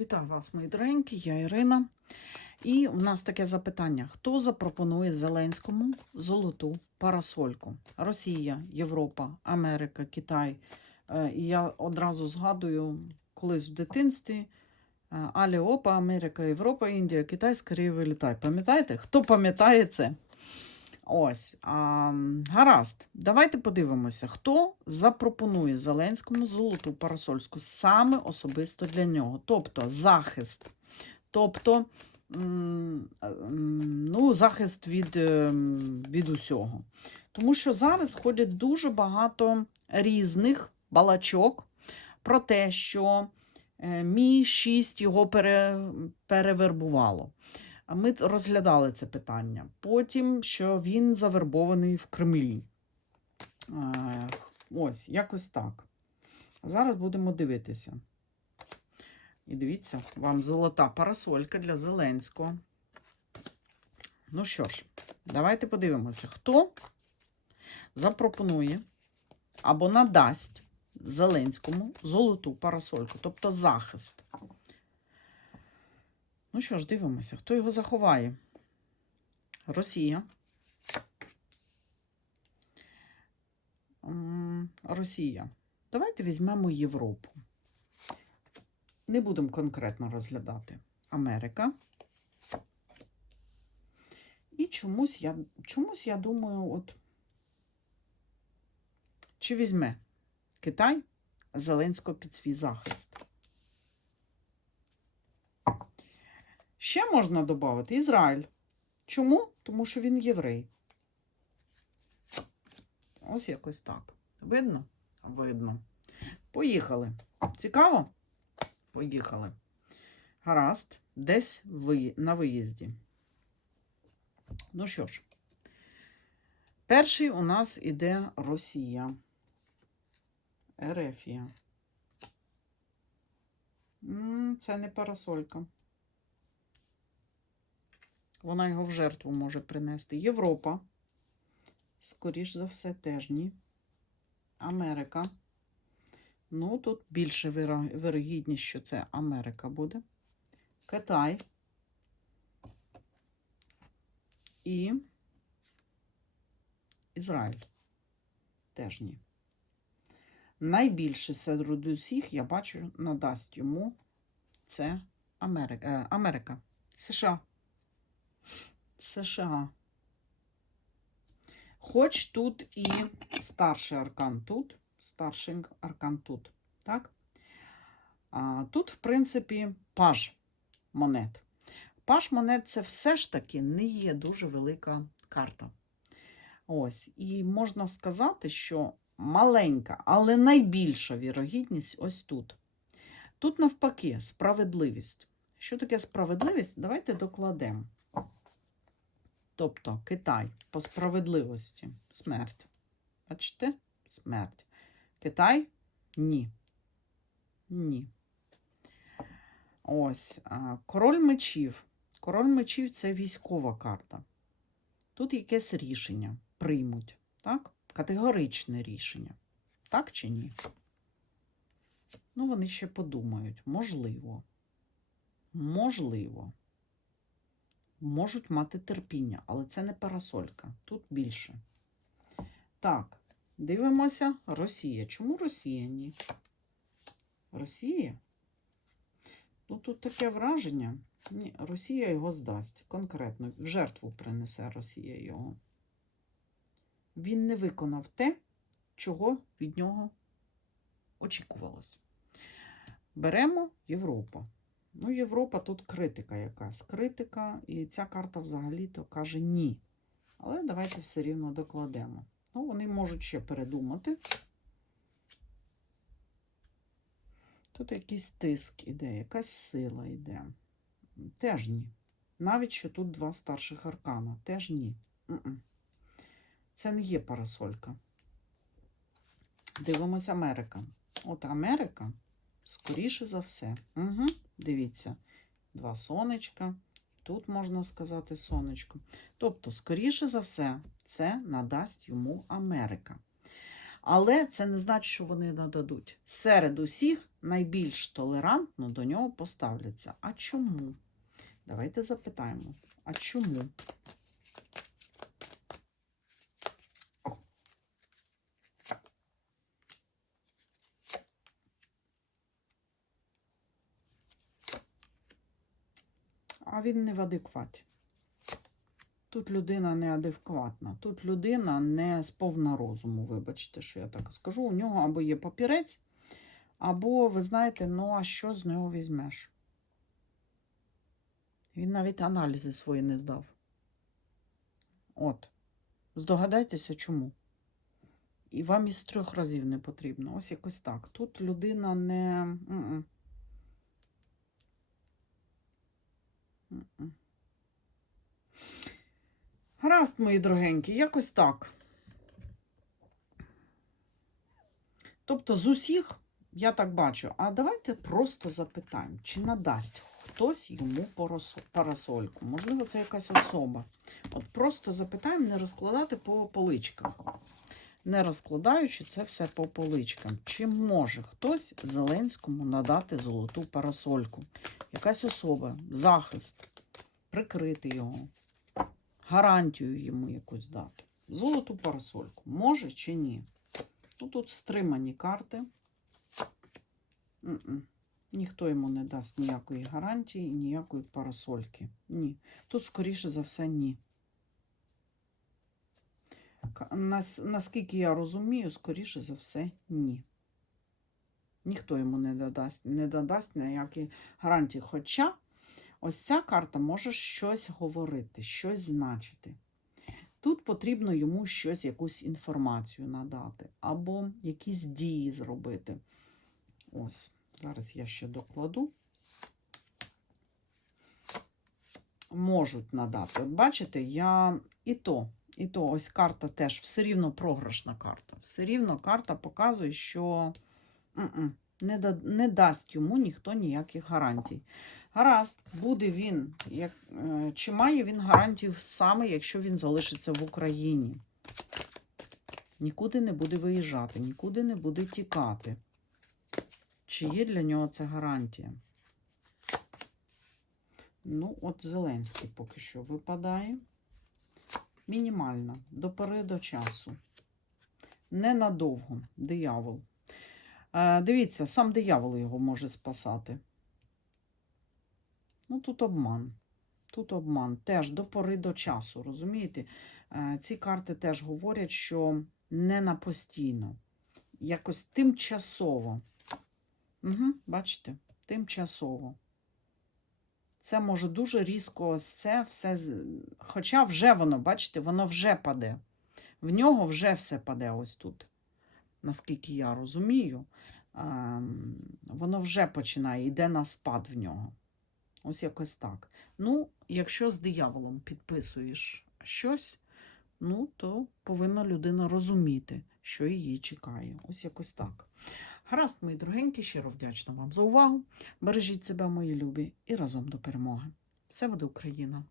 Вітаю вас, мої доренькі, я Ірина. І у нас таке запитання: хто запропонує Зеленському золоту парасольку? Росія, Європа, Америка, Китай. Е, І я одразу згадую колись в дитинстві. е, Алі Опа, Америка, Європа, Індія, Китай, скоріше вилітай. Пам'ятаєте? Хто пам'ятає це? Ось. А, гаразд. Давайте подивимося, хто запропонує Зеленському золоту парасольську саме особисто для нього. Тобто захист. Тобто м, ну, захист від, ем, від усього. Тому що зараз ходять дуже багато різних балачок про те, що е, Мі 6 його пере, перевербувало. А Ми розглядали це питання. Потім, що він завербований в Кремлі. Ось, якось так. Зараз будемо дивитися. І дивіться, вам золота парасолька для Зеленського. Ну що ж, давайте подивимося, хто запропонує або надасть Зеленському золоту парасольку, тобто захист. Ну що ж, дивимося, хто його заховає? Росія. Росія. Давайте візьмемо Європу. Не будемо конкретно розглядати. Америка. І чомусь я, чомусь я думаю, от чи візьме Китай Зеленського під свій захист. Ще можна додати Ізраїль. Чому? Тому що він єврей. Ось якось так. Видно? Видно. Поїхали. Цікаво? Поїхали. Гаразд, десь ви, на виїзді. Ну що ж, перший у нас іде Росія. Ерефія. Це не парасолька. Вона його в жертву може принести. Європа. Скоріш за все, теж ні. Америка. Ну, тут більше виро- вирогідність, що це Америка буде. Китай. І Ізраїль. Теж ні. Найбільше серед усіх, я бачу, надасть йому це Америка. Е, Америка. США. США. Хоч тут і старший аркан тут, старший аркан тут. Так? А, тут, в принципі, паж монет. Паж монет це все ж таки не є дуже велика карта. Ось. І можна сказати, що маленька, але найбільша вірогідність ось тут. Тут, навпаки, справедливість. Що таке справедливість? Давайте докладемо. Тобто Китай по справедливості смерть. Бачите? Смерть. Китай ні. Ні. Ось. Король мечів. Король мечів це військова карта. Тут якесь рішення приймуть. Так? Категоричне рішення. Так чи ні? Ну, вони ще подумають. Можливо. Можливо можуть мати терпіння, але це не парасолька. Тут більше. Так, дивимося. Росія. Чому Росія ні? Росія? Ну, тут таке враження. Ні, Росія його здасть. Конкретно. В жертву принесе Росія його. Він не виконав те, чого від нього очікувалось. Беремо Європу. Ну, Європа тут критика якась. Критика, і ця карта взагалі-то каже ні. Але давайте все рівно докладемо. Ну, вони можуть ще передумати. Тут якийсь тиск іде, якась сила йде. Теж ні. Навіть що тут два старших аркана. Теж ні. Це не є парасолька. Дивимось Америка. От Америка, скоріше за все. Угу. Дивіться, два сонечка. Тут можна сказати сонечко. Тобто, скоріше за все, це надасть йому Америка. Але це не значить, що вони нададуть. Серед усіх найбільш толерантно до нього поставляться. А чому? Давайте запитаємо. А чому? А він не в адекваті. Тут людина неадекватна. Тут людина не з повна розуму, вибачте, що я так скажу. У нього або є папірець, або, ви знаєте, ну а що з нього візьмеш? Він навіть аналізи свої не здав. От. Здогадайтеся, чому. І вам із трьох разів не потрібно. Ось якось так. Тут людина не. Гаразд, мої дорогенькі, якось так. Тобто з усіх, я так бачу, а давайте просто запитаємо, чи надасть хтось йому парасольку. Можливо, це якась особа. От просто запитаємо, не розкладати по поличках. Не розкладаючи це все по поличкам. Чи може хтось Зеленському надати золоту парасольку? Якась особа, захист, прикрити його гарантію йому якусь дати. Золоту парасольку. Може чи ні? Ну, тут стримані карти. М-м. Ніхто йому не дасть ніякої гарантії ніякої парасольки. Ні. Тут, скоріше за все, ні. Наскільки я розумію, скоріше за все, ні. Ніхто йому не додасть, не додасть ніякі гарантії. Хоча Ось ця карта може щось говорити, щось значити. Тут потрібно йому щось, якусь інформацію надати, або якісь дії зробити. Ось, зараз я ще докладу. Можуть надати. От бачите, я і то, і то ось карта теж все рівно програшна карта. Все рівно карта показує, що не, да, не дасть йому ніхто ніяких гарантій. Гаразд, буде він, як, е, чи має він гарантів саме, якщо він залишиться в Україні. Нікуди не буде виїжджати, нікуди не буде тікати. Чи є для нього це гарантія? Ну, от Зеленський поки що випадає. Мінімально, до пори до часу. Ненадовго. Диявол. Е, дивіться, сам диявол його може спасати. Ну, тут обман. Тут обман. Теж до пори до часу, розумієте? Е, Ці карти теж говорять, що не на постійно. Якось тимчасово. Угу, бачите? Тимчасово. Це може дуже різко ось це все. Хоча вже воно, бачите, воно вже паде. В нього вже все паде ось тут. Наскільки я розумію, ем, воно вже починає, йде на спад в нього. Ось якось так. Ну, якщо з дияволом підписуєш щось, ну, то повинна людина розуміти, що її чекає. Ось якось так. Гаразд, мої дорогенькі, щиро вдячна вам за увагу. Бережіть себе, мої любі, і разом до перемоги. Все буде Україна!